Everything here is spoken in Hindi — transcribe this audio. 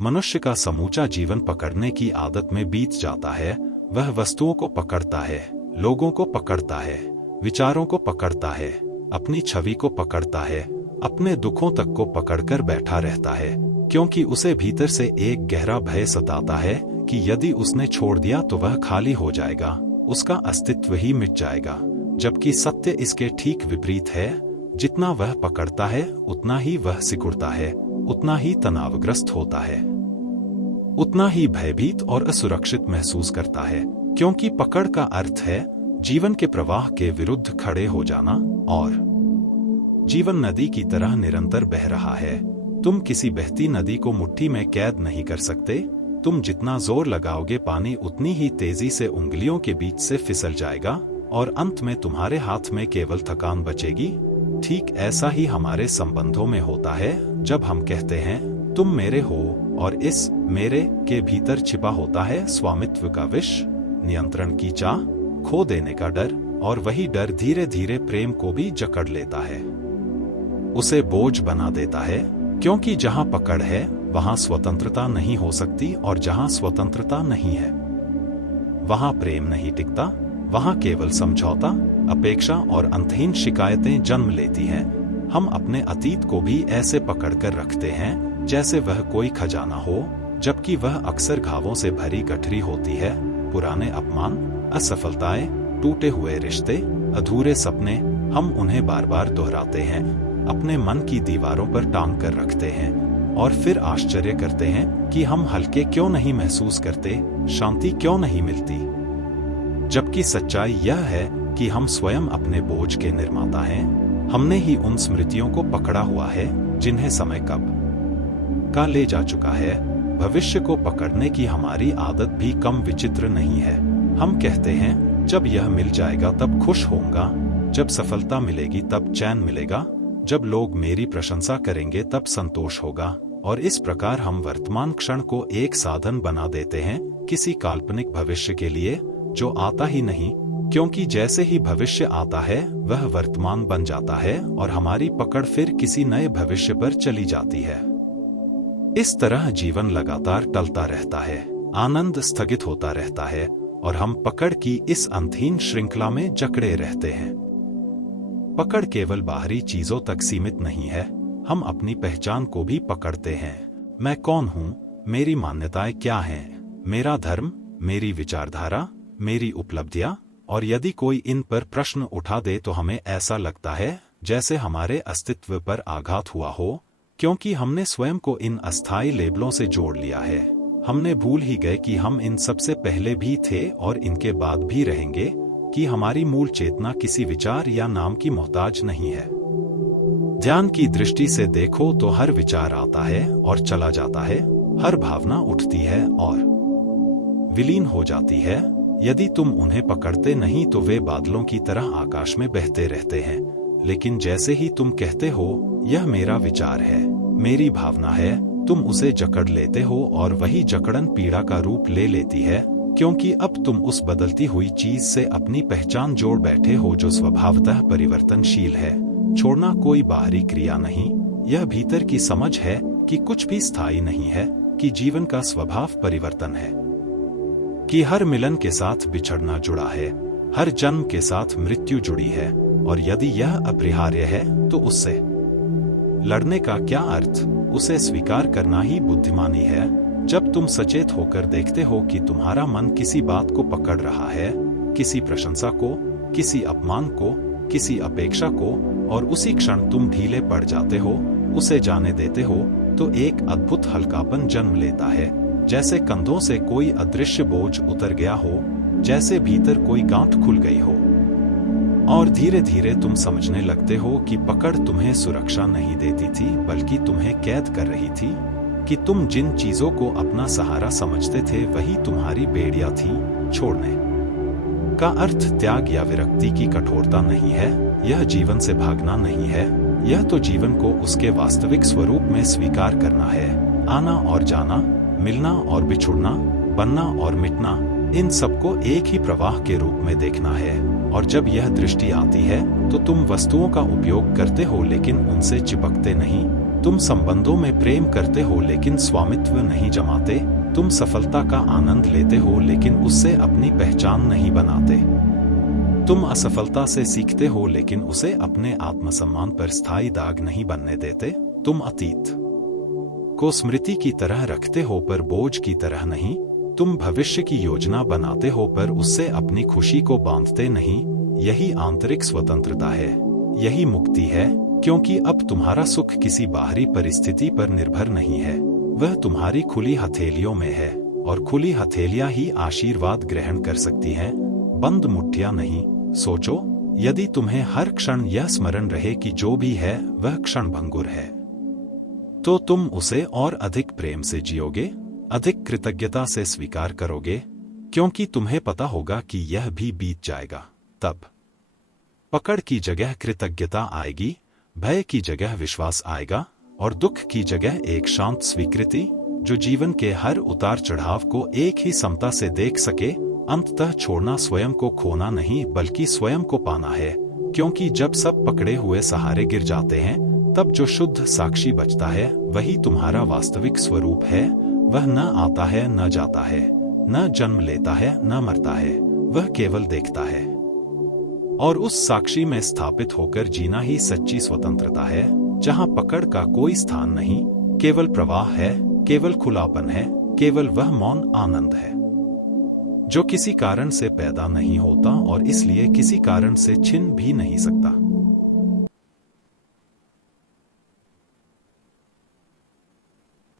मनुष्य का समूचा जीवन पकड़ने की आदत में बीत जाता है। वह वस्तुओं को पकड़ता है, लोगों को पकड़ता है, विचारों को पकड़ता है, अपनी छवि को पकड़ता है, अपने दुखों तक को पकड़कर बैठा रहता है, क्योंकि उसे भीतर से एक गहरा भय सताता है कि यदि उसने छोड़ दिया तो वह खाली हो जाएगा, उसका अस्तित्व ही मिट जाएगा। जबकि सत्य इसके ठीक विपरीत है। जितना वह पकड़ता है उतना ही वह सिकुड़ता है, उतना ही तनावग्रस्त होता है, उतना ही भयभीत और असुरक्षित महसूस करता है, क्योंकि पकड़ का अर्थ है जीवन के प्रवाह के विरुद्ध खड़े हो जाना। और जीवन नदी की तरह निरंतर बह रहा है। तुम किसी बहती नदी को मुट्ठी में कैद नहीं कर सकते। तुम जितना जोर लगाओगे पानी उतनी ही तेजी से उंगलियों के बीच से फिसल जाएगा और अंत में तुम्हारे हाथ में केवल थकान बचेगी। ठीक ऐसा ही हमारे संबंधों में होता है। जब हम कहते हैं तुम मेरे हो और इस मेरे के भीतर छिपा होता है स्वामित्व का विष, नियंत्रण की चाह, खो देने का डर, और वही डर धीरे धीरे प्रेम को भी जकड़ लेता है, उसे बोझ बना देता है। क्योंकि जहां पकड़ है वहां स्वतंत्रता नहीं हो सकती, और जहां स्वतंत्रता नहीं है वहां प्रेम नहीं टिकता। वहां केवल समझौता, अपेक्षा और अंतहीन शिकायतें जन्म लेती हैं। हम अपने अतीत को भी ऐसे पकड़कर रखते हैं जैसे वह कोई खजाना हो, जबकि वह अक्सर घावों से भरी गठरी होती है। पुराने अपमान, असफलताएं, टूटे हुए रिश्ते, अधूरे सपने, हम उन्हें बार बार दोहराते हैं, अपने मन की दीवारों पर टांग कर रखते हैं, और फिर आश्चर्य करते हैं कि हम हल्के क्यों नहीं महसूस करते, शांति क्यों नहीं मिलती। जबकि सच्चाई यह है कि हम स्वयं अपने बोझ के निर्माता हैं। हमने ही उन स्मृतियों को पकड़ा हुआ है जिन्हें समय कब का ले जा चुका है। भविष्य को पकड़ने की हमारी आदत भी कम विचित्र नहीं है। हम कहते हैं जब यह मिल जाएगा तब खुश होऊंगा, जब सफलता मिलेगी तब चैन मिलेगा, जब लोग मेरी प्रशंसा करेंगे तब संतोष होगा। और इस प्रकार हम वर्तमान क्षण को एक साधन बना देते हैं किसी काल्पनिक भविष्य के लिए जो आता ही नहीं, क्योंकि जैसे ही भविष्य आता है वह वर्तमान बन जाता है और हमारी पकड़ फिर किसी नए भविष्य पर चली जाती है। इस तरह जीवन लगातार टलता रहता है, आनंद स्थगित होता रहता है, और हम पकड़ की इस अंतहीन श्रृंखला में जकड़े रहते हैं। पकड़ केवल बाहरी चीजों तक सीमित नहीं है, हम अपनी पहचान को भी पकड़ते हैं। मैं कौन हूं, मेरी मान्यताएं क्या हैं, मेरा धर्म, मेरी विचारधारा, मेरी उपलब्धियां। और यदि कोई इन पर प्रश्न उठा दे तो हमें ऐसा लगता है जैसे हमारे अस्तित्व पर आघात हुआ हो, क्योंकि हमने स्वयं को इन अस्थायी लेबलों से जोड़ लिया है। हमने भूल ही गए कि हम इन सबसे पहले भी थे और इनके बाद भी रहेंगे, कि हमारी मूल चेतना किसी विचार या नाम की मोहताज नहीं है। ध्यान की दृष्टि से देखो तो हर विचार आता है और चला जाता है, हर भावना उठती है और विलीन हो जाती है। यदि तुम उन्हें पकड़ते नहीं तो वे बादलों की तरह आकाश में बहते रहते हैं। लेकिन जैसे ही तुम कहते हो यह मेरा विचार है, मेरी भावना है, तुम उसे जकड़ लेते हो और वही जकड़न पीड़ा का रूप ले लेती है, क्योंकि अब तुम उस बदलती हुई चीज से अपनी पहचान जोड़ बैठे हो जो स्वभावतः परिवर्तनशील है। छोड़ना कोई बाहरी क्रिया नहीं, यह भीतर की समझ है कि कुछ भी स्थायी नहीं है, कि जीवन का स्वभाव परिवर्तन है, कि हर मिलन के साथ बिछड़ना जुड़ा है, हर जन्म के साथ मृत्यु जुड़ी है, और यदि यह अपरिहार्य है तो उससे लड़ने का क्या अर्थ। उसे स्वीकार करना ही बुद्धिमानी है। जब तुम सचेत होकर देखते हो कि तुम्हारा मन किसी बात को पकड़ रहा है, किसी प्रशंसा को, किसी अपमान को, किसी अपेक्षा को, और उसी क्षण तुम ढीले पड़ जाते हो, उसे जाने देते हो, तो एक अद्भुत हल्कापन जन्म लेता है, जैसे कंधों से कोई अदृश्य बोझ उतर गया हो, जैसे भीतर कोई गांठ खुल गई हो। और धीरे धीरे तुम समझने लगते हो कि पकड़ तुम्हें सुरक्षा नहीं देती थी बल्कि तुम्हें कैद कर रही थी, कि तुम जिन चीजों को अपना सहारा समझते थे वही तुम्हारी बेड़ियां थी। छोड़ने का अर्थ त्याग या विरक्ति की कठोरता नहीं है, यह जीवन से भागना नहीं है, यह तो जीवन को उसके वास्तविक स्वरूप में स्वीकार करना है। आना और जाना, मिलना और बिछुड़ना, बनना और मिटना, इन सबको एक ही प्रवाह के रूप में देखना है। और जब यह दृष्टि आती है तो तुम वस्तुओं का उपयोग करते हो लेकिन उनसे चिपकते नहीं, तुम संबंधों में प्रेम करते हो लेकिन स्वामित्व नहीं जमाते। तुम सफलता का आनंद लेते हो लेकिन उससे अपनी पहचान नहीं बनाते। तुम असफलता से सीखते हो लेकिन उसे अपने आत्मसम्मान पर स्थायी दाग नहीं बनने देते। तुम अतीत को स्मृति की तरह रखते हो पर बोझ की तरह नहीं। तुम भविष्य की योजना बनाते हो पर उससे अपनी खुशी को बांधते नहीं। यही आंतरिक स्वतंत्रता है, यही मुक्ति है, क्योंकि अब तुम्हारा सुख किसी बाहरी परिस्थिति पर निर्भर नहीं है, वह तुम्हारी खुली हथेलियों में है, और खुली हथेलियां ही आशीर्वाद ग्रहण कर सकती हैं, बंद मुट्ठियां नहीं। सोचो, यदि तुम्हें हर क्षण यह स्मरण रहे कि जो भी है वह क्षण भंगुर है, तो तुम उसे और अधिक प्रेम से जियोगे, अधिक कृतज्ञता से स्वीकार करोगे, क्योंकि तुम्हें पता होगा कि यह भी बीत जाएगा। तब पकड़ की जगह कृतज्ञता आएगी, भय की जगह विश्वास आएगा, और दुख की जगह एक शांत स्वीकृति जो जीवन के हर उतार चढ़ाव को एक ही समता से देख सके। अंततः छोड़ना स्वयं को खोना नहीं बल्कि स्वयं को पाना है, क्योंकि जब सब पकड़े हुए सहारे गिर जाते हैं तब जो शुद्ध साक्षी बचता है वही तुम्हारा वास्तविक स्वरूप है। वह न आता है न जाता है, न जन्म लेता है न मरता है, वह केवल देखता है। और उस साक्षी में स्थापित होकर जीना ही सच्ची स्वतंत्रता है, जहां पकड़ का कोई स्थान नहीं, केवल प्रवाह है, केवल खुलापन है, केवल वह मौन आनंद है जो किसी कारण से पैदा नहीं होता और इसलिए किसी कारण से छिन भी नहीं सकता।